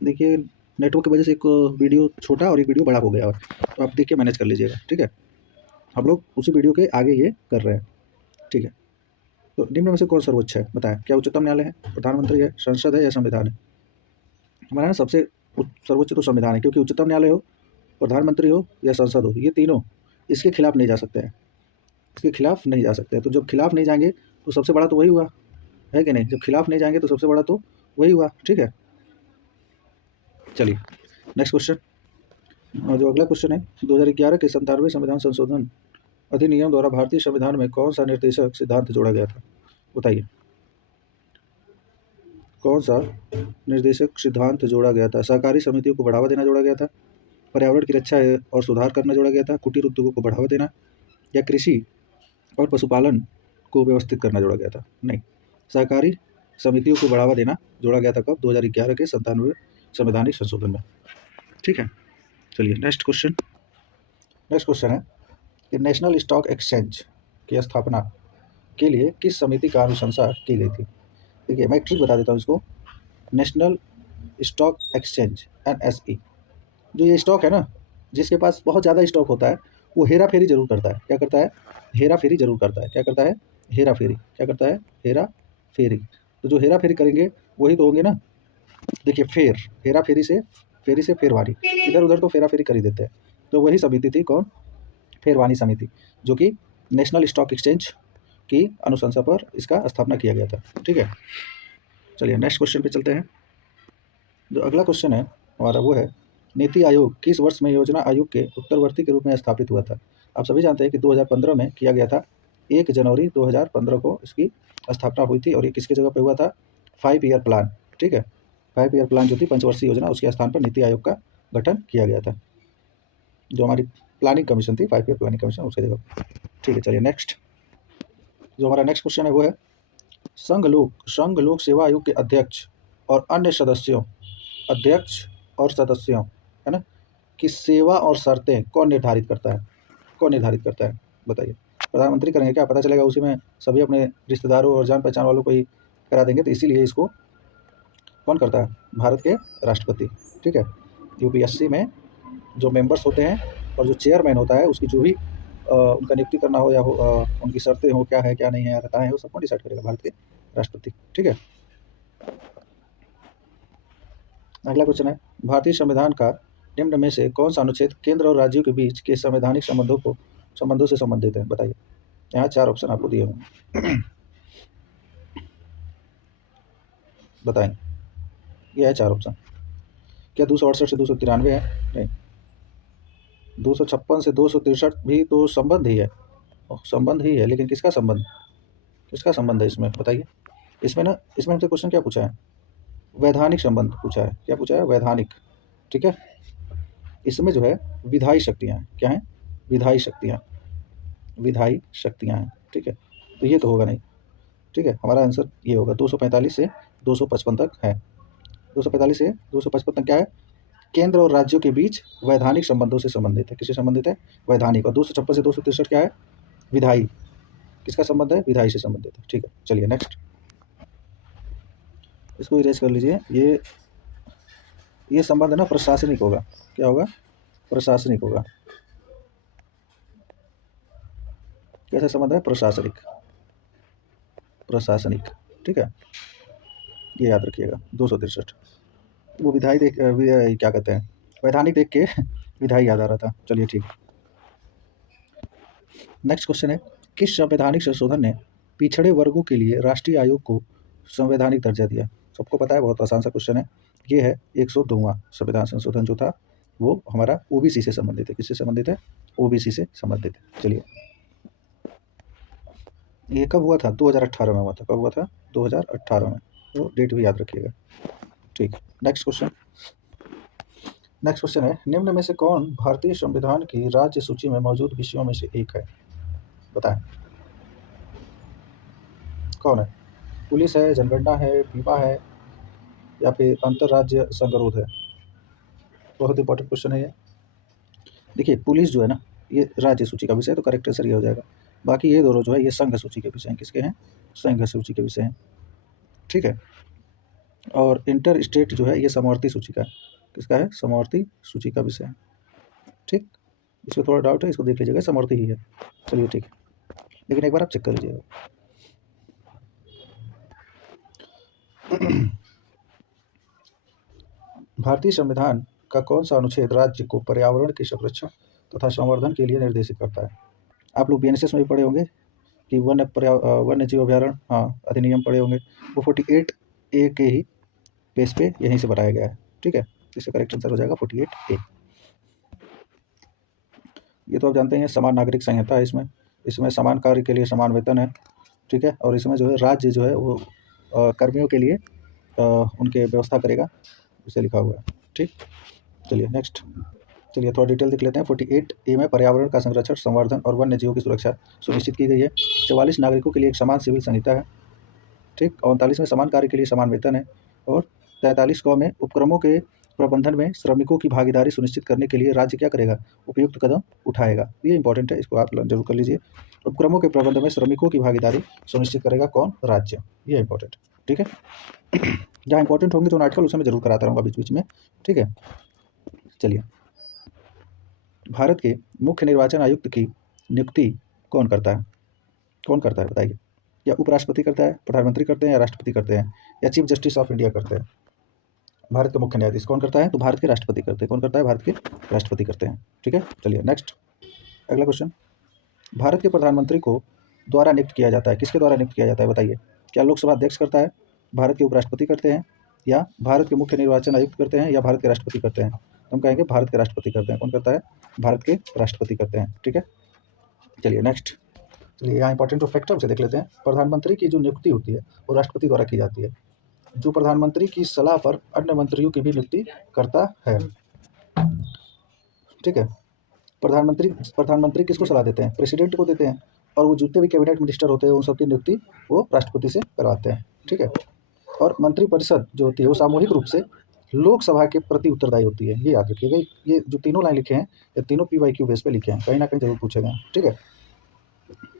देखिए नेटवर्क की वजह से एक वीडियो छोटा और एक वीडियो बड़ा हो गया, तो आप देख के मैनेज कर लीजिएगा, ठीक है। हम लोग उसी वीडियो के आगे ये कर रहे हैं, ठीक है। तो निम्न में से कौन सर्वोच्च है बताएं? क्या उच्चतम न्यायालय है, प्रधानमंत्री है, संसद है या संविधान है? हमारा ना सबसे सर्वोच्च तो संविधान है, क्योंकि उच्चतम न्यायालय हो, प्रधानमंत्री हो या संसद हो, ये तीनों इसके खिलाफ नहीं जा सकते हैं, इसके खिलाफ नहीं जा सकते हैं। तो जब खिलाफ नहीं जाएंगे तो सबसे बड़ा तो वही हुआ, है कि नहीं? जब खिलाफ नहीं जाएंगे तो सबसे बड़ा तो वही हुआ, ठीक है। चलिए नेक्स्ट क्वेश्चन। और जो अगला क्वेश्चन है, 2011 के 97वें संविधान संशोधन अधिनियम द्वारा भारतीय संविधान में कौन सा निर्देशक सिद्धांत जोड़ा गया था? बताइए, कौन सा निर्देशक सिद्धांत जोड़ा गया था? सहकारी समितियों को बढ़ावा देना जोड़ा गया था, पर्यावरण की रक्षा और सुधार करना जोड़ा गया था, कुटीर उद्योगों को बढ़ावा देना, या कृषि और पशुपालन को व्यवस्थित करना जोड़ा गया था? नहीं, सहकारी समितियों को बढ़ावा देना जोड़ा गया था। कब? 2011 के 97वें संवैधानिक संशोधन में, ठीक है। चलिए नेक्स्ट क्वेश्चन है कि नेशनल स्टॉक एक्सचेंज की स्थापना के लिए किस समिति का अनुशंसा की गई थी? देखिए मैं एक ट्रिक बता देता हूँ इसको। नेशनल स्टॉक एक्सचेंज NSE, जो ये स्टॉक है ना, जिसके पास बहुत ज़्यादा स्टॉक होता है वो हेरा फेरी जरूर करता है। क्या करता है? हेरा फेरी जरूर करता है। क्या करता है? हेरा फेरी। क्या करता है? हेरा फेरी। तो जो हेरा फेरी करेंगे वही तो होंगे ना। देखिए हेरा फेरी से फेरवारी, इधर उधर तो फेरा फेरी कर ही देते हैं। तो वही समिति थी, कौन? फेरवानी समिति, जो कि नेशनल स्टॉक एक्सचेंज की अनुशंसा पर इसका स्थापना किया गया था, ठीक है। चलिए नेक्स्ट क्वेश्चन पे चलते हैं। जो अगला क्वेश्चन है हमारा वो है, नीति आयोग किस वर्ष में योजना आयोग के उत्तरवर्ती के रूप में स्थापित हुआ था? आप सभी जानते हैं कि 2015 में किया गया था। 1 जनवरी 2015 को इसकी स्थापना हुई थी, और ये किसकी जगह पे हुआ था? 5 ईयर प्लान, ठीक है। 5 ईयर प्लान जो थी, पंचवर्षीय योजना, उसके स्थान पर नीति आयोग का गठन किया गया था। जो हमारी प्लानिंग कमीशन थी, 5 ईयर प्लानिंग कमीशन, उसकी जगह, ठीक है। चलिए नेक्स्ट, जो हमारा नेक्स्ट क्वेश्चन है वो है, संघ लोक सेवा आयोग के अध्यक्ष और अन्य सदस्यों, अध्यक्ष और सदस्यों, है ना, की सेवा और शर्तें कौन निर्धारित करता है? कौन निर्धारित करता है बताइए? प्रधानमंत्री करेंगे क्या? पता चलेगा उसी में सभी अपने रिश्तेदारों और जान पहचान वालों को ही करा देंगे, तो इसीलिए इसको कौन करता है? भारत के राष्ट्रपति, ठीक है। UPSC में जो मेंबर्स होते हैं और जो चेयरमैन होता है, उसकी जो भी उनका नियुक्ति करना हो या उनकी शर्तें हो, क्या है क्या नहीं है, रहता है, वो सबको डिसाइड करेगा भारत के राष्ट्रपति, ठीक है। अगला क्वेश्चन है, भारतीय संविधान का निम्न में से कौन सा अनुच्छेद केंद्र और राज्यों के बीच के संवैधानिक संबंधों से संबंधित है? बताइए। यहाँ 4 ऑप्शन आपको दिए होंगे, बताएं। ये है 4 ऑप्शन। क्या 268 से 293 है? नहीं। 256 से 263 भी तो संबंध ही है, संबंध ही है, लेकिन किसका संबंध? किसका संबंध है इसमें बताइए? इसमें हमसे क्वेश्चन क्या पूछा है? वैधानिक संबंध पूछा है। क्या पूछा है? वैधानिक, ठीक है। इसमें जो है विधायी शक्तियाँ हैं। क्या है? विधायी शक्तियाँ हैं, ठीक है। तो ये तो होगा नहीं, ठीक है। हमारा आंसर ये होगा, 245 से 255 तक है। 245 से 255 तक क्या है? केंद्र और राज्यों के बीच वैधानिक संबंधों से संबंधित है। किससे संबंधित है? वैधानिक। और 256 से 263 क्या है? विधायी। किसका संबंध है? विधायी से संबंधित है, ठीक है। चलिए नेक्स्ट, इसको इरेज कर लीजिए। ये संबंध ना प्रशासनिक होगा। क्या होगा? प्रशासनिक होगा। कैसा संबंध है? प्रशासनिक, ठीक है। ये याद रखिएगा। 263 वो विधायी क्या कहते हैं, वैधानिक देख के विधायी याद आ रहा था। चलिए ठीक। नेक्स्ट क्वेश्चन है, किस संवैधानिक संशोधन ने पिछड़े वर्गों के लिए राष्ट्रीय आयोग को संवैधानिक दर्जा दिया? सबको पता है, बहुत आसान सा क्वेश्चन है। ये है 102वां संविधान संशोधन जो था वो हमारा OBC से संबंधित है। किससे संबंधित है? OBC से संबंधित है। चलिए, ये कब हुआ था? 2018 में हुआ था। कब हुआ था? 2018 में। तो डेट भी याद रखिएगा, ठीक। नेक्स्ट क्वेश्चन है, निम्न में से कौन भारतीय संविधान की राज्य सूची में मौजूद विषयों में से एक है? बताएं, कौन है? पुलिस है, जनगणना है, बीमा है, या फिर अंतर्राज्य संगरोध है? बहुत इंपॉर्टेंट क्वेश्चन है ये। देखिए पुलिस जो है ना, ये राज्य सूची का विषय है, तो करेक्ट आंसर ये हो जाएगा। बाकी ये दोनों जो है ये संघ सूची के विषय हैं। किसके हैं? संघ सूची के विषय हैं, ठीक है। और इंटर स्टेट जो है ये समवर्ती सूची का किसका है, समवर्ती सूची का विषय है। ठीक, इसमें थोड़ा डाउट है, इसको देख लीजिएगा, समवर्ती ही है। चलिए ठीक है, लेकिन एक बार आप चेक कर लीजिएगा। भारतीय संविधान का कौन सा अनुच्छेद राज्य को पर्यावरण के संरक्षण तथा संवर्धन के लिए निर्देशित करता है? आप लोग बीएनएसएस में भी पढ़े होंगे कि वन्य जीव अभ्यारण्य, हाँ, अधिनियम पढ़े होंगे, वो 48A के ही पेज पे यहीं से बनाया गया है। ठीक है, इसका करेक्ट आंसर हो जाएगा 48A। ये तो आप जानते हैं, समान नागरिक संहिता है, इसमें समान कार्य के लिए समान वेतन है। ठीक है, और इसमें जो है राज्य जो है वो कर्मियों के लिए उनके व्यवस्था करेगा, इसे लिखा हुआ है। ठीक, चलिए नेक्स्ट, चलिए थोड़ा डिटेल देख लेते हैं। 48A में पर्यावरण का संरक्षण, संवर्धन और वन्य जीवों की सुरक्षा सुनिश्चित की गई है। 44 नागरिकों के लिए एक समान सिविल संहिता है। ठीक, 39 में समान कार्य के लिए समान वेतन है। और 43 क में उपक्रमों के प्रबंधन में श्रमिकों की भागीदारी सुनिश्चित करने के लिए राज्य क्या करेगा, उपयुक्त कदम उठाएगा। ये इंपॉर्टेंट है, इसको आप जरूर कर लीजिए। उपक्रमों के प्रबंधन में श्रमिकों की भागीदारी सुनिश्चित करेगा कौन, राज्य। ये इंपॉर्टेंट, ठीक है। जहाँ इंपॉर्टेंट होंगे जो आर्टिकल उसमें जरूर कराता रहूँगा बीच बीच में। ठीक है, चलिए, भारत के मुख्य निर्वाचन आयुक्त की नियुक्ति कौन करता है, कौन करता है बताइए। या उपराष्ट्रपति करता है, प्रधानमंत्री करते हैं, या राष्ट्रपति करते हैं, या चीफ जस्टिस ऑफ इंडिया करते हैं। भारत के मुख्य न्यायाधीश कौन करता है, तो भारत के राष्ट्रपति करते हैं। कौन करता है, भारत के राष्ट्रपति करते हैं। ठीक है, चलिए नेक्स्ट, अगला क्वेश्चन। भारत के प्रधानमंत्री को द्वारा नियुक्त किया जाता है, किसके द्वारा नियुक्त किया जाता है बताइए। क्या लोकसभा अध्यक्ष करता है, भारत के उपराष्ट्रपति करते हैं, या भारत के मुख्य निर्वाचन आयुक्त करते हैं, या भारत के राष्ट्रपति करते हैं। तो हम कहेंगे भारत के राष्ट्रपति करते हैं। कौन करता है, भारत के राष्ट्रपति करते हैं। ठीक है, चलिए नेक्स्ट, चलिए यहाँ इंपॉर्टेंट जो फैक्ट है उसे देख लेते हैं। प्रधानमंत्री की जो नियुक्ति होती है वो राष्ट्रपति द्वारा की जाती है, जो प्रधानमंत्री की सलाह पर अन्य मंत्रियों की भी नियुक्ति करता है। ठीक है, प्रधानमंत्री किसको सलाह देते हैं, प्रेसिडेंट को देते हैं, और वो जितने भी कैबिनेट मिनिस्टर होते हैं उन सबकी नियुक्ति वो राष्ट्रपति से करवाते हैं। ठीक है, और मंत्रिपरिषद जो होती है वो सामूहिक रूप से लोकसभा के प्रति उत्तरदायी होती है। ये याद रखिएगा, ये जो तीनों लाइन लिखे हैं ये तीनों PYQ बेस पे लिखे हैं, कहीं ना कहीं जरूर पूछे गए। ठीक है,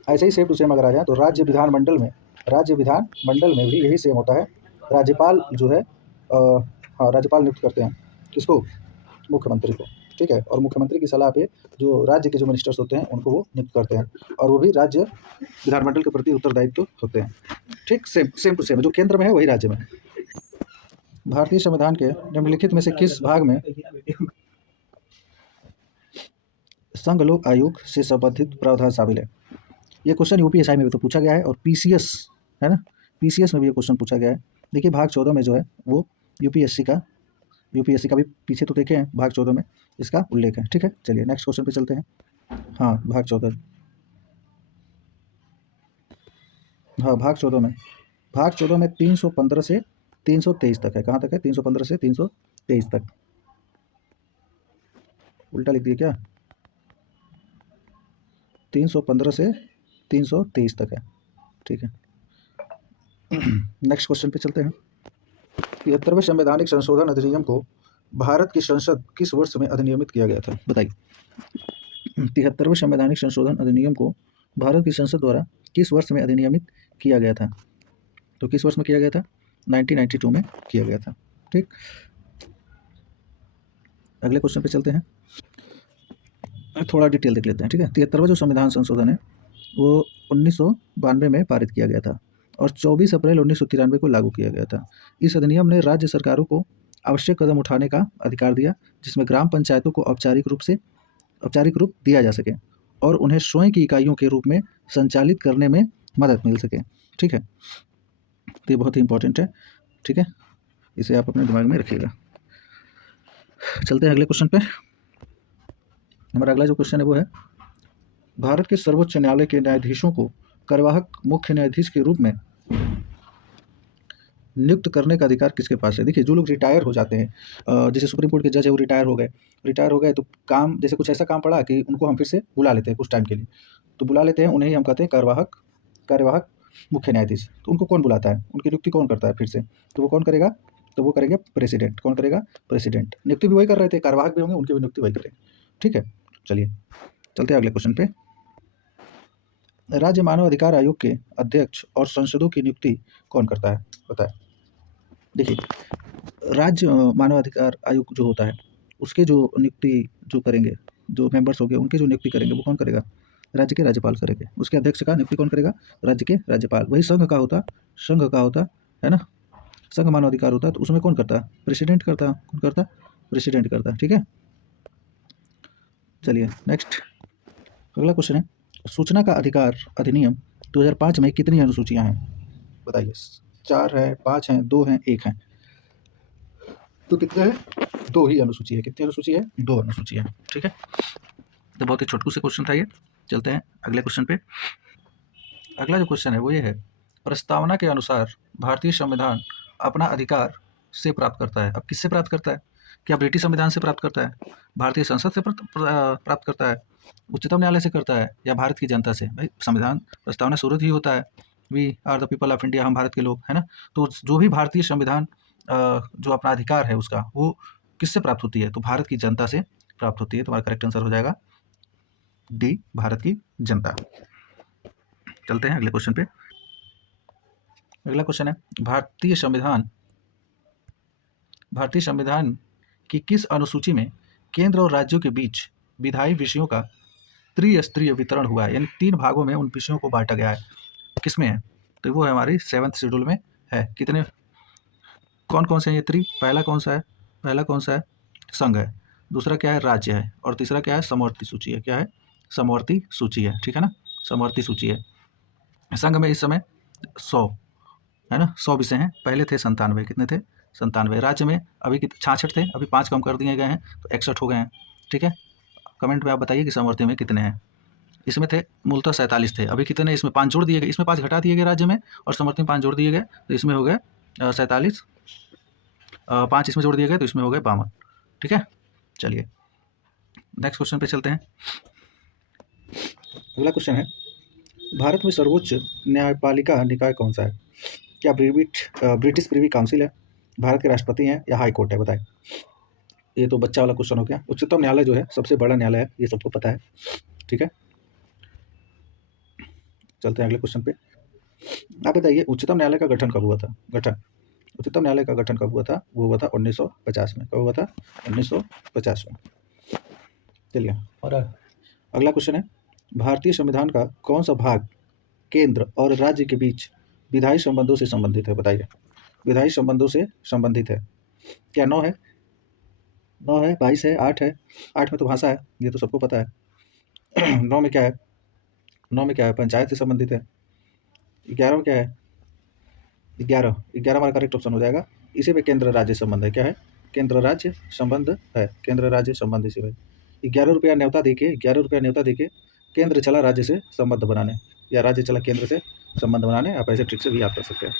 ऐसे ही सेम टू सेम अगर आ जाए तो राज्य विधानमंडल में भी यही सेम होता है। राज्यपाल जो है हाँ, राज्यपाल नियुक्त करते हैं किसको, मुख्यमंत्री को। ठीक है, और मुख्यमंत्री की सलाह पे जो राज्य के जो मिनिस्टर्स होते हैं उनको वो नियुक्त करते हैं, और वो भी राज्य विधानमंडल के प्रति उत्तरदायित्व होते हैं। ठीक, सेम टू सेम, जो केंद्र में है वही राज्य में। भारतीय संविधान के निम्नलिखित में से किस भाग में संघ लोक आयोग से संबंधित प्रावधान शामिल है। ये क्वेश्चन UPSI में भी तो पूछा गया है, और PCS है ना, PCS में भी ये क्वेश्चन पूछा गया है। देखिए भाग 14 में जो है वो UPSC का भी पीछे तो देखे हैं, भाग 14 में इसका उल्लेख है। ठीक है, चलिए नेक्स्ट क्वेश्चन पे चलते हैं। हाँ, भाग 14, हाँ भाग 14 में 315 से 323 तक है। कहाँ तक है, 315 से 323 तक। उल्टा लिख दिए क्या, 315 से 323 तक है। ठीक है, नेक्स्ट क्वेश्चन पे चलते हैं। 73वें संवैधानिक संशोधन अधिनियम को भारत की संसद किस वर्ष में अधिनियमित किया गया था बताइए। 73वें संवैधानिक संशोधन अधिनियम को भारत की संसद द्वारा किस वर्ष में अधिनियमित किया गया था, तो किस वर्ष में किया गया था, 1992 में किया गया था। ठीक, अगले क्वेश्चन पे चलते हैं, थोड़ा डिटेल देख लेते हैं। ठीक है, 73वां जो संविधान संशोधन है वो 1992 में पारित किया गया था, और 24 अप्रैल 1993 को लागू किया गया था। इस अधिनियम ने राज्य सरकारों को आवश्यक कदम उठाने का अधिकार दिया, जिसमें ग्राम पंचायतों को औपचारिक रूप दिया जा सके और उन्हें स्वयं की इकाइयों के रूप में संचालित करने में मदद मिल सके। ठीक है, तो ये बहुत ही इंपॉर्टेंट है। ठीक है, इसे आप अपने दिमाग में रखिएगा। चलते हैं अगले क्वेश्चन पे। हमारा अगला जो क्वेश्चन है वो है, भारत के सर्वोच्च न्यायालय के न्यायाधीशों को कार्यवाहक मुख्य न्यायाधीश के रूप में नियुक्त करने का अधिकार किसके पास है। देखिए, जो लोग रिटायर हो जाते हैं, जैसे सुप्रीम कोर्ट के जज है वो रिटायर हो गए तो काम, जैसे कुछ ऐसा काम पड़ा कि उनको हम फिर से बुला लेते हैं कुछ टाइम के लिए, तो बुला लेते हैं उन्हें ही हम कहते हैं कार्यवाहक मुख्य न्यायाधीश। तो उनको कौन बुलाता है, उनकी नियुक्ति कौन करता है फिर से, तो वो कौन करेगा, तो वो करेंगे प्रेसिडेंट। कौन करेगा, प्रेसिडेंट। नियुक्ति भी वही कर रहे थे, कार्यवाहक भी होंगे, उनकी भी नियुक्ति वही करेंगे। ठीक है, चलिए चलते हैं अगले क्वेश्चन पे। राज्य मानव अधिकार आयोग के अध्यक्ष और सांसदों की नियुक्ति कौन करता है बताएं। देखिए, राज्य मानवाधिकार आयोग जो होता है, उसके जो नियुक्ति जो करेंगे, जो मेंबर्स हो गए, उनकी जो नियुक्ति करेंगे वो कौन करेगा? राज्य के राज्यपाल करेंगे। उसके अध्यक्ष का नियुक्ति कौन करेगा? राज्य के राज्यपाल। वही संघ का होता है ना, संघ मानवाधिकार होता है, तो उसमें कौन करता है? प्रेसिडेंट करता है। कौन करता? प्रेसिडेंट करता है। ठीक है, चलिए नेक्स्ट। अगला क्वेश्चन है, सूचना का अधिकार अधिनियम 2005 में कितनी अनुसूचियां हैं? बताइए। 4 है, 5 हैं, 2 हैं, 1 है। तो कितने हैं? 2 ही अनुसूची है। कितनी अनुसूची है? 2 अनुसूची है। ठीक है, तो बहुत ही छोटू से क्वेश्चन था ये। चलते हैं अगले क्वेश्चन पे। अगला जो क्वेश्चन है वो ये है, प्रस्तावना के अनुसार भारतीय संविधान अपना अधिकार से प्राप्त करता है। अब किससे प्राप्त करता है? क्या ब्रिटिश संविधान से प्राप्त करता है, भारतीय संसद से प्राप्त करता है, उच्चतम न्यायालय से करता है, या भारत की जनता से? भाई संविधान प्रस्तावना सूरत ही होता है, we are the people of India, हम भारत के लोग, है ना। तो जो भी भारतीय संविधान जो अपना अधिकार है उसका, वो किससे प्राप्त होती है? तो भारत की जनता से प्राप्त होती है। तुम्हारा करेक्ट आंसर हो जाएगा डी, भारत की जनता। चलते हैं अगले क्वेश्चन पे। अगला क्वेश्चन है, भारतीय संविधान की किस अनुसूची में केंद्र और राज्यों के बीच विधायी विषयों का त्रिस्तरीय वितरण हुआ है? यानी 3 भागों में उन विषयों को बांटा गया है। किसमें है? तो वो है हमारी 7th शेड्यूल में है। कितने, कौन कौन से हैं ये? पहला कौन सा है? पहला कौन सा है? संघ है। दूसरा क्या है? राज्य है। और तीसरा क्या है? समवर्ती सूची है। क्या है? समवर्ती सूची है। ठीक है ना, समवर्ती सूची है। संघ में इस समय 100 है ना, 100 विषय हैं। पहले थे 97। कितने थे? 97। राज्य में अभी 66 थे, अभी 5 कम कर दिए गए हैं, तो 61 हो गए हैं। ठीक है, कमेंट में आप बताइए कि समवर्ती में कितने हैं। इसमें थे मूलतः 47 थे, अभी कितने? इसमें 5 जोड़ दिए गए, इसमें 5 घटा दिए गए राज्य में, और समवर्ती में 5 जोड़ दिए गए, तो इसमें हो गए 47। 5 इसमें जोड़ दिए गए, तो इसमें हो गए 52। ठीक है, चलिए नेक्स्ट क्वेश्चन पे चलते हैं। अगला क्वेश्चन है, भारत में सर्वोच्च न्यायपालिका निकाय कौन सा है? क्या ब्रिटिश प्रिवी काउंसिल है, भारत के राष्ट्रपति हैं, या हाई कोर्ट है? बताएं। ये तो बच्चा वाला क्वेश्चन हो गया। उच्चतम न्यायालय जो है सबसे बड़ा न्यायालय है, ये सबको पता है। ठीक है, चलते हैं अगले क्वेश्चन पे। आप बताइए, उच्चतम न्यायालय का गठन कब हुआ था? उच्चतम न्यायालय का गठन कब हुआ था? वो हुआ था 1950 में। कब हुआ था? 1950 में। चलिए, और अगला क्वेश्चन है, भारतीय संविधान का कौन सा भाग केंद्र और राज्य के बीच विधायी संबंधों से संबंधित है? बताइए, विधायी संबंधों से संबंधित है। क्या 9 है? 9 है, 22 है, 8 है? 8 में तो भाषा है, ये तो सबको पता है। 9 में क्या है? 9 में क्या है? पंचायत से संबंधित है। 11 में क्या है? 11 हमारा करेक्ट ऑप्शन हो जाएगा। इसी पे केंद्र राज्य संबंध है। क्या है? केंद्र राज्य संबंध है। केंद्र राज्य संबंध इसी में। 11 रुपया न्योता देके केंद्र चला राज्य से संबंध बनाने, या राज्य चला केंद्र से संबंध बनाने। आप ऐसे ट्रिक से भी याद कर सकते हैं।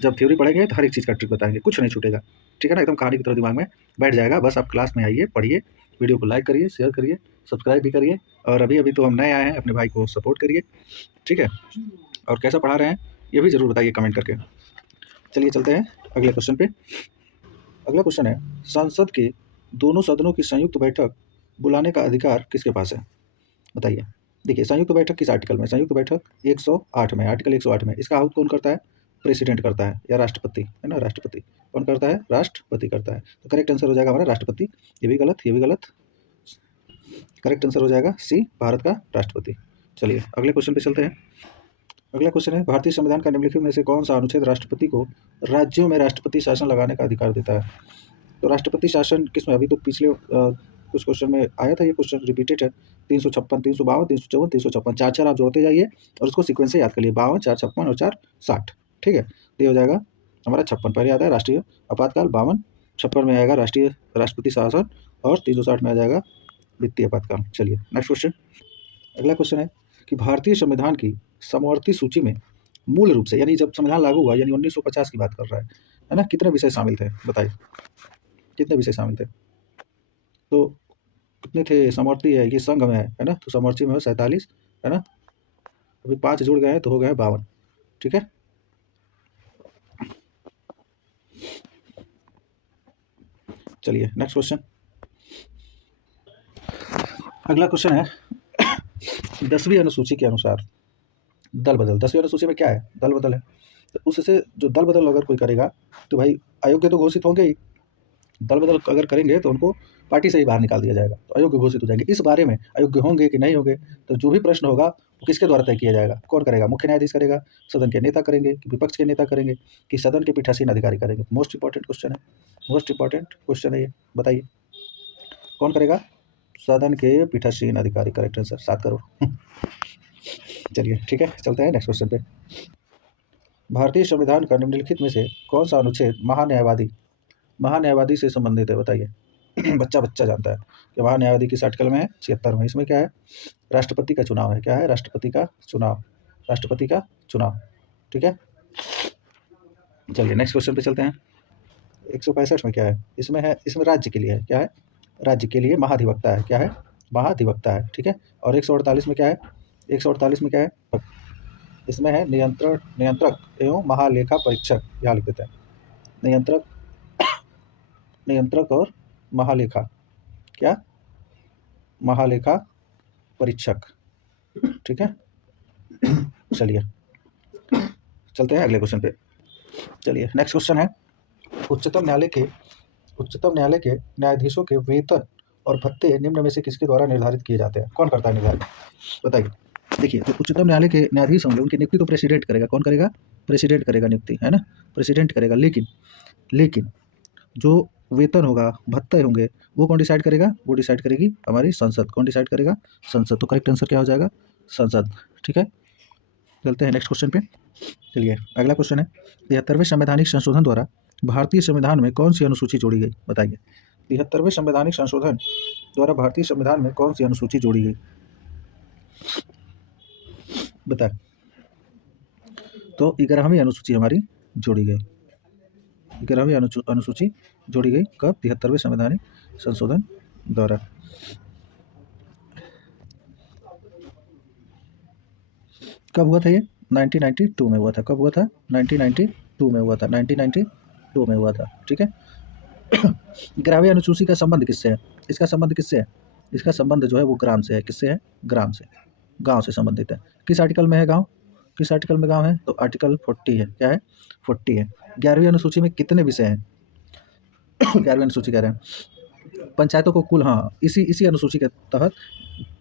जब थ्योरी पढ़ेंगे तो हर एक चीज़ का ट्रिक बताएंगे, कुछ नहीं छूटेगा। ठीक है ना, एकदम कहानी की तरह दिमाग में बैठ जाएगा। बस आप क्लास में आइए, पढ़िए, वीडियो को लाइक करिए, शेयर करिए, सब्सक्राइब भी करिए, और अभी तो हम नए आए हैं, अपने भाई को सपोर्ट करिए। ठीक है, और कैसा पढ़ा रहे हैं ये भी ज़रूर बताइए कमेंट करके। चलिए चलते हैं अगले क्वेश्चन पे। अगला क्वेश्चन है, संसद के दोनों सदनों की संयुक्त बैठक बुलाने का अधिकार किसके पास है? बताइए। देखिए, संयुक्त बैठक किस आर्टिकल में? संयुक्त बैठक 108 में, आर्टिकल 108 में। इसका आहुत कौन करता है? प्रेसिडेंट करता है, या राष्ट्रपति, है ना, राष्ट्रपति। कौन करता है? राष्ट्रपति करता है। तो करेक्ट आंसर हो जाएगा हमारा राष्ट्रपति। ये भी गलत, ये भी गलत। करेक्ट आंसर हो जाएगा सी, भारत का राष्ट्रपति। चलिए अगले क्वेश्चन पे चलते हैं। अगला क्वेश्चन है, भारतीय संविधान का निम्नलिखित में से कौन सा अनुच्छेद राष्ट्रपति को राज्यों में राष्ट्रपति शासन लगाने का अधिकार देता है? तो राष्ट्रपति शासन किसमें? अभी तो पिछले कुछ क्वेश्चन में आया था, ये क्वेश्चन रिपीटेड है। 356, 352, 354, 356, 4 आप जोड़ते जाइए और उसको सीक्वेंस से याद कर लिए। 52, 4 56 और 4 60। ठीक है, तो ये हो जाएगा हमारा 56। पहले आता है राष्ट्रीय आपातकाल, 52, 56 में आएगा राष्ट्रीय राष्ट्रपति शासन, और 360 में आ जाएगा वित्तीय आपातकाल। चलिए नेक्स्ट क्वेश्चन। अगला क्वेश्चन है कि भारतीय संविधान की समवर्ती सूची में मूल रूप से, यानी जब संविधान लागू हुआ, यानी 1950 की बात कर रहा है ना, कितने विषय शामिल थे? बताइए, कितने विषय शामिल थे? तो कितने थे? समवर्ती है, ये संघ में है ना, तो समवर्ती में 47, है ना। अभी 5 जुड़ गए हैं तो हो गए 52। ठीक है, चलिए नेक्स्ट क्वेश्चन। अगला क्वेश्चन है, 10वीं अनुसूची के अनुसार दल बदल। 10वीं अनुसूची में क्या है? दल बदल है। तो उससे जो दल बदल अगर कोई करेगा तो भाई अयोग्य तो घोषित होंगे ही, दल बदल अगर करेंगे तो उनको पार्टी से ही बाहर निकाल दिया जाएगा, तो अयोग्य घोषित हो जाएंगे। इस बारे में अयोग्य होंगे कि नहीं होंगे, तो जो भी प्रश्न होगा वो किसके द्वारा तय किया जाएगा? कौन करेगा? मुख्य न्यायाधीश करेगा, सदन के नेता करेंगे, कि विपक्ष के नेता करेंगे, कि सदन के पीठासीन अधिकारी करेंगे? मोस्ट इंपॉर्टेंट क्वेश्चन है, मोस्ट इंपॉर्टेंट क्वेश्चन है ये, बताइए कौन करेगा? सदन के पीठासीन अधिकारी। Correct answer 7 crore. चलिए ठीक है, चलते हैं नेक्स्ट क्वेश्चन पे। भारतीय संविधान का निम्नलिखित में से कौन सा अनुच्छेद महान्यायवादी से संबंधित है? बताइए। बच्चा बच्चा जानता है कि महान्यायवादी किस आर्टिकल में है? 76 में। इसमें क्या है? राष्ट्रपति का चुनाव है। क्या है? राष्ट्रपति का चुनाव, राष्ट्रपति का चुनाव। ठीक है, चलिए नेक्स्ट क्वेश्चन पे चलते हैं। 165 में क्या है? इसमें है, इसमें राज्य के लिए है। क्या है? राज्य के लिए महाधिवक्ता है। क्या है? महाधिवक्ता है। ठीक है, और 148 में क्या है? 148 में क्या है? इसमें है नियंत्रक एवं महालेखा परीक्षक। यहाँ लिख देते हैं, नियंत्रक और महालेखा, क्या? महालेखा परीक्षक। ठीक है, चलिए चलते हैं अगले क्वेश्चन पे। चलिए नेक्स्ट क्वेश्चन है, उच्चतम न्यायालय के न्यायाधीशों के वेतन और भत्ते निम्न में से किसके द्वारा निर्धारित किए जाते हैं? कौन करता है निर्धारित? बताइए। देखिए, तो उच्चतम न्यायालय के न्यायाधीश होंगे, उनकी नियुक्ति तो प्रेसिडेंट करेगा। कौन करेगा? प्रेसिडेंट करेगा नियुक्ति, है ना, प्रेसिडेंट करेगा। लेकिन जो वेतन होगा, भत्ते होंगे, वो कौन डिसाइड करेगा? वो डिसाइड करेगी हमारी संसद। कौन डिसाइड करेगा? संसद। तो करेक्ट आंसर क्या हो जाएगा? संसद। ठीक है, चलते हैं नेक्स्ट क्वेश्चन पे। चलिए अगला क्वेश्चन है, 73वें संवैधानिक संशोधन द्वारा भारतीय संविधान में कौन सी अनुसूची जोड़ी गई? बताइए। 73वें संवैधानिक संशोधन द्वारा भारतीय संविधान में कौन सी अनुसूची जोड़ी गई? बताए। तो 11वीं अनुसूची हमारी जोड़ी गई। 11वीं अनुसूची जोड़ी गई कब? 73वें संवैधानिक संशोधन द्वारा। कब हुआ था ये? 1992 में हुआ था। कब हुआ था? 1992 में हुआ था। 1992 में हुआ था। ठीक है, 11वीं अनुसूची का संबंध किससे है? इसका संबंध किससे है? इसका संबंध जो है वो ग्राम से है। किससे है? ग्राम से, गांव से संबंधित है। किस आर्टिकल में है गांव? किस आर्टिकल में गांव है? तो आर्टिकल 40 है। क्या है? 40 है। 11वीं अनुसूची में कितने विषय हैं? 11वीं अनुसूची कह रहे हैं पंचायतों को कुल, हाँ, इसी अनुसूची के तहत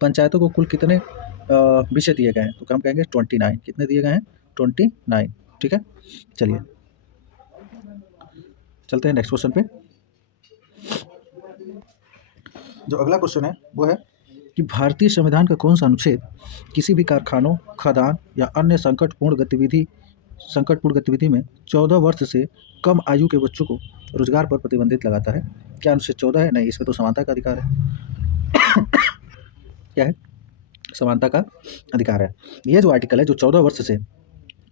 पंचायतों को कुल कितने विषय दिए गए हैं? तो हम कहेंगे 29। कितने दिए गए हैं? 29। ठीक है, चलिए चलते हैं नेक्स्ट क्वेश्चन पे। जो अगला क्वेश्चन है वो है कि भारतीय संविधान का कौन सा अनुच्छेद किसी भी कारखानों, खदान या अन्य संकटपूर्ण गतिविधि में 14 वर्ष से कम आयु के बच्चों को रोजगार पर प्रतिबंधित लगाता है? क्या अनुच्छेद 14 है? नहीं, इसमें तो समानता का अधिकार है। क्या है? समानता का अधिकार है। ये जो आर्टिकल है जो 14 वर्ष से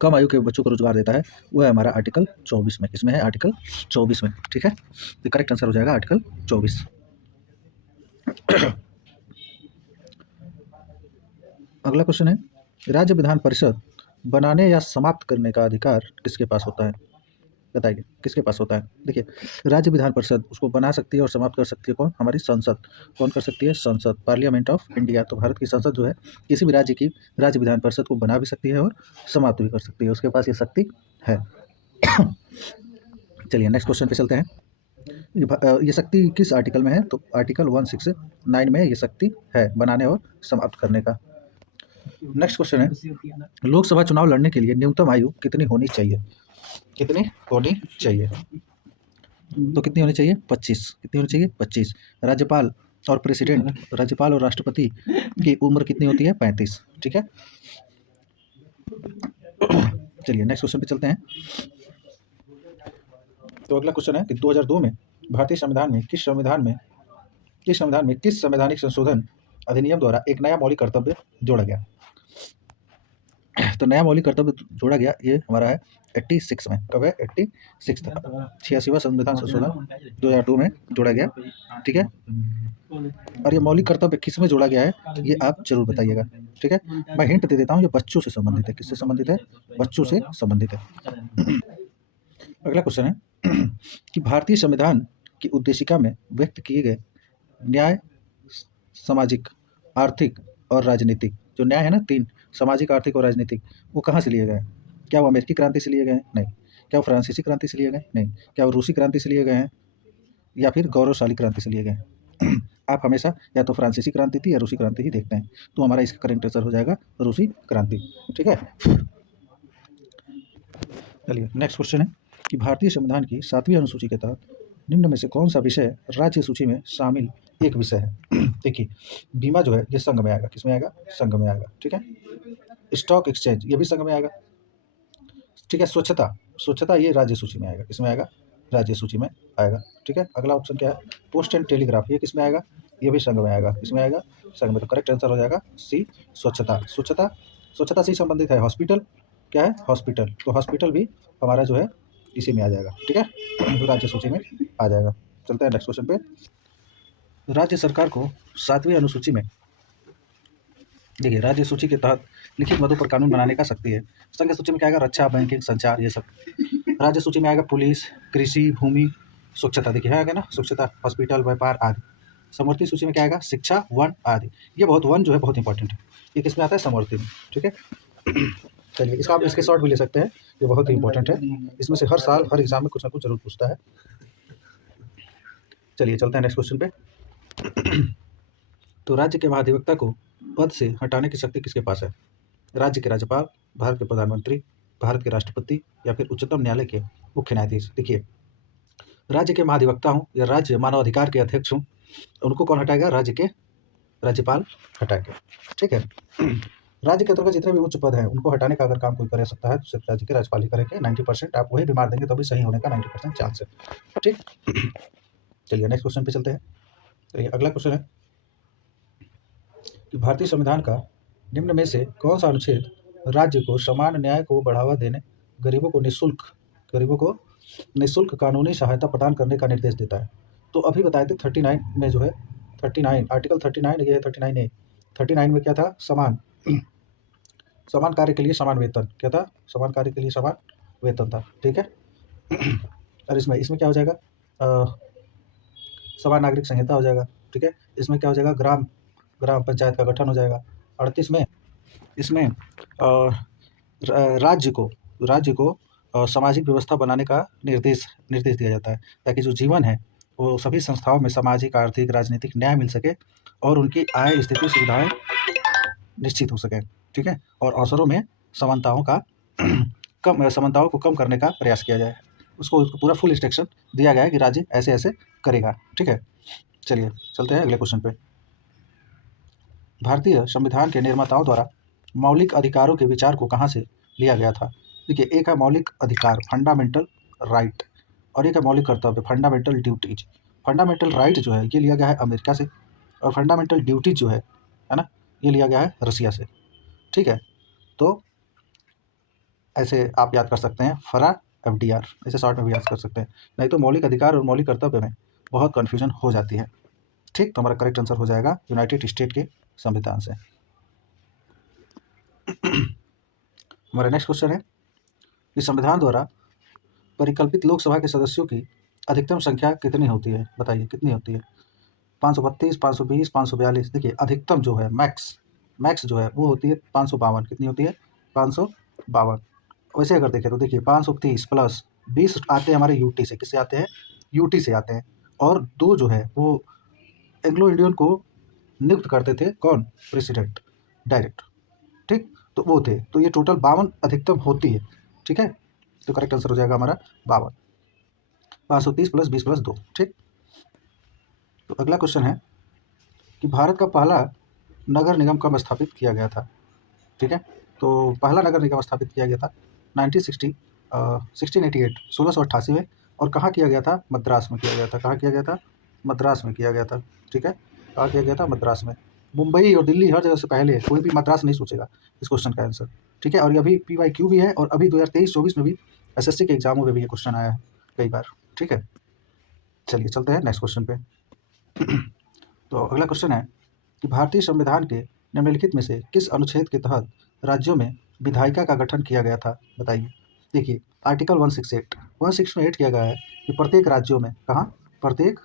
कम आयु के बच्चों को रोजगार देता है, वो है हमारा आर्टिकल 24 में। किसमें है? आर्टिकल 24 में। ठीक है, तो करेक्ट आंसर हो जाएगा आर्टिकल 24। अगला क्वेश्चन है, राज्य विधान परिषद बनाने या समाप्त करने का अधिकार किसके पास होता है? बताइए, किसके पास होता है? देखिए, राज्य विधान परिषद उसको बना सकती है और समाप्त कर सकती है कौन? हमारी संसद। कौन कर सकती है? संसद, पार्लियामेंट ऑफ इंडिया। तो भारत की संसद जो है किसी भी राज्य की राज्य विधान परिषद को बना भी सकती है और समाप्त भी कर सकती है, उसके पास ये शक्ति है। चलिए नेक्स्ट क्वेश्चन पे चलते हैं। ये शक्ति किस आर्टिकल में है? तो आर्टिकल 169 में ये शक्ति है बनाने और समाप्त करने का। नेक्स्ट क्वेश्चन है, लोकसभा चुनाव लड़ने के लिए न्यूनतम आयु कितनी होनी चाहिए? कितनी होनी चाहिए? तो कितनी होनी चाहिए? 25। कितनी होनी चाहिए? 25। राज्यपाल और प्रेसिडेंट, राज्यपाल और राष्ट्रपति की उम्र कितनी होती है? 35। ठीक है, चलिए नेक्स्ट क्वेश्चन पे चलते हैं। तो अगला क्वेश्चन है कि 2002 में भारतीय संविधान में किस संवैधानिक संशोधन अधिनियम द्वारा एक नया मौलिक कर्तव्य जोड़ा गया? तो नया मौलिक कर्तव्य जोड़ा गया, ये हमारा है 86 में। कब है? 86 था। 86वां संविधान संशोधन 2002 में जोड़ा गया। ठीक है, और ये मौलिक कर्तव्य किस में जोड़ा गया है ये आप जरूर बताइएगा। ठीक है, मैं हिंट दे देता हूँ, ये बच्चों से संबंधित है। किससे संबंधित है? बच्चों से संबंधित है। अगला क्वेश्चन है कि भारतीय संविधान की उद्देशिका में व्यक्त किए गए न्याय, सामाजिक, आर्थिक और राजनीतिक, जो न्याय है ना, 3, सामाजिक, आर्थिक और राजनीतिक, वो कहाँ से लिए गए? क्या वो अमेरिकी क्रांति से लिए गए हैं? नहीं। क्या वो फ्रांसीसी क्रांति से लिए गए? नहीं। क्या वो रूसी क्रांति से लिए गए हैं या फिर गौरवशाली क्रांति से लिए गए हैं? आप हमेशा या तो फ्रांसीसी क्रांति थी या रूसी क्रांति ही देखते हैं, तो हमारा इसका करेक्ट आंसर हो जाएगा रूसी क्रांति। ठीक है, चलिए नेक्स्ट क्वेश्चन है कि भारतीय संविधान की 7वीं अनुसूची के तहत निम्न में से कौन सा विषय राज्य सूची में शामिल एक विषय है? देखिए, बीमा जो है ये संघ में आएगा, किसमें आएगा? संघ में आएगा। ठीक है, स्टॉक एक्सचेंज ये भी संघ में आएगा। ठीक है, स्वच्छता ये राज्य सूची में आएगा, किसमें आएगा? राज्य सूची में आएगा। ठीक है, अगला ऑप्शन क्या है? पोस्ट एंड टेलीग्राफ, ये किसमें आएगा? ये भी संघ में आएगा, किसमें आएगा? संघ में। तो करेक्ट आंसर हो जाएगा सी, स्वच्छता से संबंधित है। हॉस्पिटल क्या है? हॉस्पिटल, तो हॉस्पिटल भी हमारा जो है इसी में आ जाएगा। ठीक है, तो राज्य सूची में आ जाएगा। चलते हैं नेक्स्ट क्वेश्चन पे। राज्य सरकार को 7वीं अनुसूची में, देखिए, राज्य सूची के तहत लिखित मदों पर कानून बनाने का शक्ति है। संघ सूची में क्या आएगा? रक्षा, बैंकिंग, संचार, ये सब। राज्य सूची में आएगा पुलिस, कृषि, भूमि, स्वच्छता, देखिए आएगा ना, स्वच्छता, हॉस्पिटल, व्यापार आदि। समवर्ती सूची में क्या आएगा? शिक्षा, वन आदि। ये वन जो है बहुत इंपॉर्टेंट है, ये किसमें आता है? समवर्ती में। ठीक है, चलिए इसका आप इसके शॉर्ट भी ले सकते हैं, ये बहुत ही इंपॉर्टेंट है, इसमें से हर साल हर एग्जाम में कुछ ना कुछ जरूर पूछता है। चलिए चलते हैं नेक्स्ट क्वेश्चन पे। तो राज्य के महाधिवक्ता को पद से हटाने की शक्ति किसके पास है? राज्य के राज्यपाल, भारत के प्रधानमंत्री, भारत के राष्ट्रपति या फिर उच्चतम न्यायालय के मुख्य न्यायाधीश। देखिए, राज्य के महाधिवक्ता हूँ या राज्य मानवाधिकार के अध्यक्ष हूँ, उनको कौन हटाएगा? राज्य के राज्यपाल हटाएंगे। ठीक है, राज्य के अंतर्गत जितने भी उच्च पद हैं उनको हटाने का अगर काम कोई कर सकता है तो सिर्फ राज्य के राज्यपाल ही करेंगे। 90% आप वही भी मार देंगे तो भी सही होने का 90% चांस है। ठीक, चलिए नेक्स्ट क्वेश्चन पे चलते हैं। तो अगला क्वेश्चन है कि भारतीय संविधान का निम्न में से कौन सा अनुच्छेद राज्य को समान न्याय को बढ़ावा देने, गरीबों को निःशुल्क कानूनी सहायता प्रदान करने का निर्देश देता है? तो अभी बताए थे 39 में जो है 39 आर्टिकल 39, ये है 39A। 39 में क्या था? समान कार्य के लिए समान वेतन। क्या था? समान कार्य के लिए समान वेतन था। ठीक है, और इसमें क्या हो जाएगा? समान नागरिक संहिता हो जाएगा। ठीक है, इसमें क्या हो जाएगा? ग्राम पंचायत का गठन हो जाएगा। 38 में इसमें राज्य को सामाजिक व्यवस्था बनाने का निर्देश दिया जाता है, ताकि जो जीवन है वो सभी संस्थाओं में सामाजिक, आर्थिक, राजनीतिक न्याय मिल सके और उनकी आय, स्थिति, सुविधाएं निश्चित हो सके। ठीक है, और अवसरों में समानताओं को कम करने का प्रयास किया जाए। उसको पूरा फुल इंस्ट्रक्शन दिया गया है कि राज्य ऐसे ऐसे करेगा। ठीक है, चलिए चलते हैं अगले क्वेश्चन पे। भारतीय संविधान के निर्माताओं द्वारा मौलिक अधिकारों के विचार को कहाँ से लिया गया था? देखिए, एक है मौलिक अधिकार, फंडामेंटल राइट, और एक है मौलिक कर्तव्य, फंडामेंटल ड्यूटीज। फंडामेंटल राइट जो है ये लिया गया है अमेरिका से, और फंडामेंटल ड्यूटीज जो है ना, ये लिया गया है रसिया से। ठीक है, तो ऐसे आप याद कर सकते हैं, फरा FDR, ऐसे शॉर्ट में भी याद कर सकते हैं, नहीं तो मौलिक अधिकार और मौलिक कर्तव्य में बहुत कन्फ्यूजन हो जाती है। ठीक, तो हमारा करेक्ट आंसर हो जाएगा यूनाइटेड स्टेट के संविधान से। हमारा नेक्स्ट क्वेश्चन है कि संविधान द्वारा परिकल्पित लोकसभा के सदस्यों की अधिकतम संख्या कितनी होती है? बताइए कितनी होती है? 532, 520, 542। देखिए, अधिकतम जो है मैक्स जो है वो होती है 552। कितनी होती है? 552। वैसे अगर देखें तो देखिए 530 प्लस 20 आते हैं हमारे यूटी से। किससे आते हैं? यूटी से आते हैं। और 2 जो है वो एंग्लो इंडियन को नियुक्त करते थे, कौन? President direct. ठीक, तो वो थे, तो ये टोटल 52 अधिकतम होती है। ठीक है, तो करेक्ट आंसर हो जाएगा हमारा 52, 530 प्लस 20 प्लस 2। ठीक, तो अगला क्वेश्चन है कि भारत का पहला नगर निगम कब स्थापित किया गया था? ठीक है, तो पहला नगर निगम स्थापित किया गया था 1688 में, और कहाँ किया गया था? मद्रास में किया गया था। कहाँ किया गया था? मद्रास में किया गया था। ठीक है, कहाँ किया गया था? मद्रास में। मुंबई और दिल्ली हर जगह से पहले, कोई भी मद्रास नहीं सोचेगा इस क्वेश्चन का आंसर। ठीक है, और ये अभी PYQ भी है, और अभी 2023-24 में भी SSC के एग्जामों में भी ये क्वेश्चन आया है कई बार। ठीक है, चलिए चलते हैं नेक्स्ट क्वेश्चन पे। तो अगला क्वेश्चन है कि भारतीय संविधान के निम्नलिखित में से किस अनुच्छेद के तहत राज्यों में विधायिका का गठन किया गया था? बताइए। देखिए, आर्टिकल 168 किया गया है कि प्रत्येक राज्यों में, कहाँ? प्रत्येक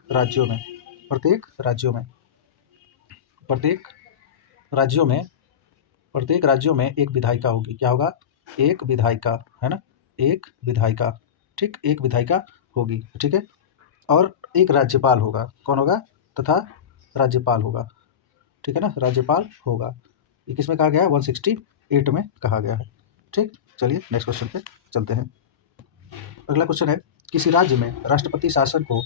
राज्यों में एक विधायिका होगी। क्या होगा? एक विधायिका, है ना, एक विधायिका, ठीक, एक विधायिका होगी, ठीक है, और एक राज्यपाल होगा, कौन होगा, तथा राज्यपाल होगा, ठीक है ना, राज्यपाल होगा। ये किस में कहा गया है, 168 में कहा गया है, ठीक। चलिए नेक्स्ट क्वेश्चन पे चलते हैं। अगला क्वेश्चन है, किसी राज्य में राष्ट्रपति शासन को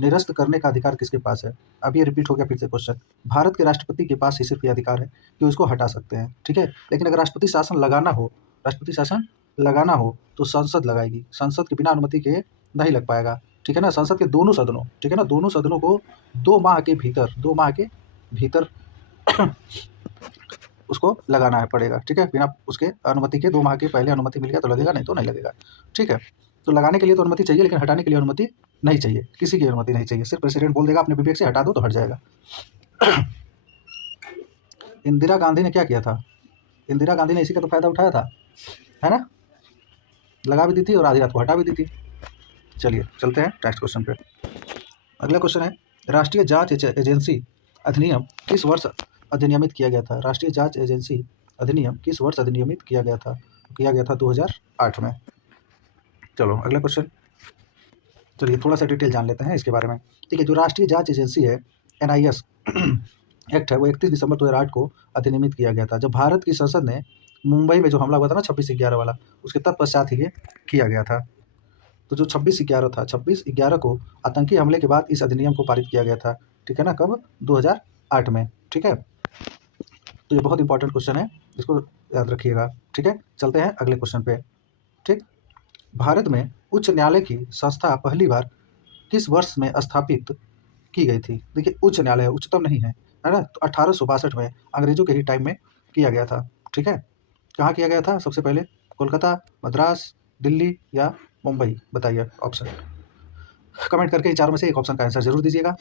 निरस्त करने का अधिकार किसके पास है। अब ये रिपीट हो गया फिर से क्वेश्चन। भारत के राष्ट्रपति के पास ही सिर्फ ये अधिकार है कि उसको हटा सकते हैं, ठीक है, लेकिन अगर राष्ट्रपति शासन लगाना हो, राष्ट्रपति शासन लगाना हो तो संसद लगाएगी, संसद के बिना अनुमति के नहीं लग पाएगा, ठीक है ना। संसद के दोनों सदनों, ठीक है ना, दोनों सदनों को 2 माह के भीतर उसको लगाना है पड़ेगा, ठीक है, बिना उसके अनुमति के 2 माह के पहले अनुमति मिल गया तो लगेगा, नहीं तो नहीं लगेगा, ठीक है। तो लगाने के लिए तो अनुमति चाहिए, लेकिन हटाने के लिए अनुमति नहीं चाहिए, किसी की अनुमति नहीं चाहिए, सिर्फ प्रेसिडेंट बोल देगा अपने विवेक से हटा दो तो हट जाएगा। इंदिरा गांधी ने क्या किया था, इंदिरा गांधी ने इसी का तो फायदा उठाया था, है ना, लगा भी दी थी और आधी रात को हटा भी दी थी। चलिए चलते हैं नेक्स्ट क्वेश्चन पे। अगला क्वेश्चन है, राष्ट्रीय जांच एजेंसी अधिनियम किस वर्ष अधिनियमित किया गया था। राष्ट्रीय जांच एजेंसी अधिनियम किस वर्ष अधिनियमित किया गया था। किया गया था 2008 में। चलो अगला क्वेश्चन, चलिए थोड़ा सा डिटेल जान लेते हैं इसके बारे में, ठीक है। जो राष्ट्रीय जांच एजेंसी है, NIS एक्ट है, वो 31 दिसंबर 2008 को अधिनियमित किया गया था, जब भारत की संसद ने मुंबई में जो हमला हुआ था ना 26/11 वाला, उसके तत्पश्चात ही ये किया गया था। तो जो 26/11 था, 26/11 को आतंकी हमले के बाद इस अधिनियम को पारित किया गया था, ठीक है ना, कब, 2008 में, ठीक है। तो ये बहुत इंपॉर्टेंट क्वेश्चन है, इसको याद रखिएगा, ठीक है। चलते हैं अगले क्वेश्चन पे, ठीक। भारत में उच्च न्यायालय की संस्था पहली बार किस वर्ष में स्थापित की गई थी। देखिए उच्च न्यायालय उच्चतम नहीं है ना, तो 1862 में अंग्रेजों के ही टाइम में किया गया था, ठीक है। कहाँ किया गया था सबसे पहले, कोलकाता, मद्रास, दिल्ली या मुंबई, बताइए ऑप्शन कमेंट करके इन चारों में से एक ऑप्शन का आंसर जरूर दीजिएगा।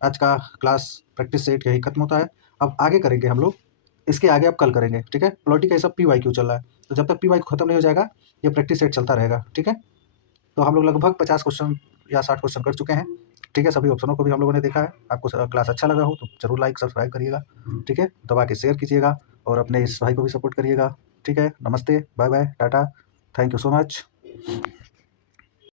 आज का क्लास प्रैक्टिस सेट यही खत्म होता है, अब आगे करेंगे हम लोग, इसके आगे अब कल करेंगे, ठीक है। पॉलिटी का ये सब PYQ चल रहा है, तो जब तक PYQ खत्म नहीं हो जाएगा ये प्रैक्टिस सेट चलता रहेगा, ठीक है। तो हम लोग लगभग 50 क्वेश्चन या 60 क्वेश्चन कर चुके हैं, ठीक है। सभी ऑप्शनों को भी हम लोगों ने देखा है। आपको क्लास अच्छा लगा हो तो जरूर लाइक सब्सक्राइब करिएगा, ठीक है, दबा के शेयर कीजिएगा और अपने इस भाई को भी सपोर्ट करिएगा, ठीक है। नमस्ते, बाय बाय, टाटा, थैंक यू सो मच।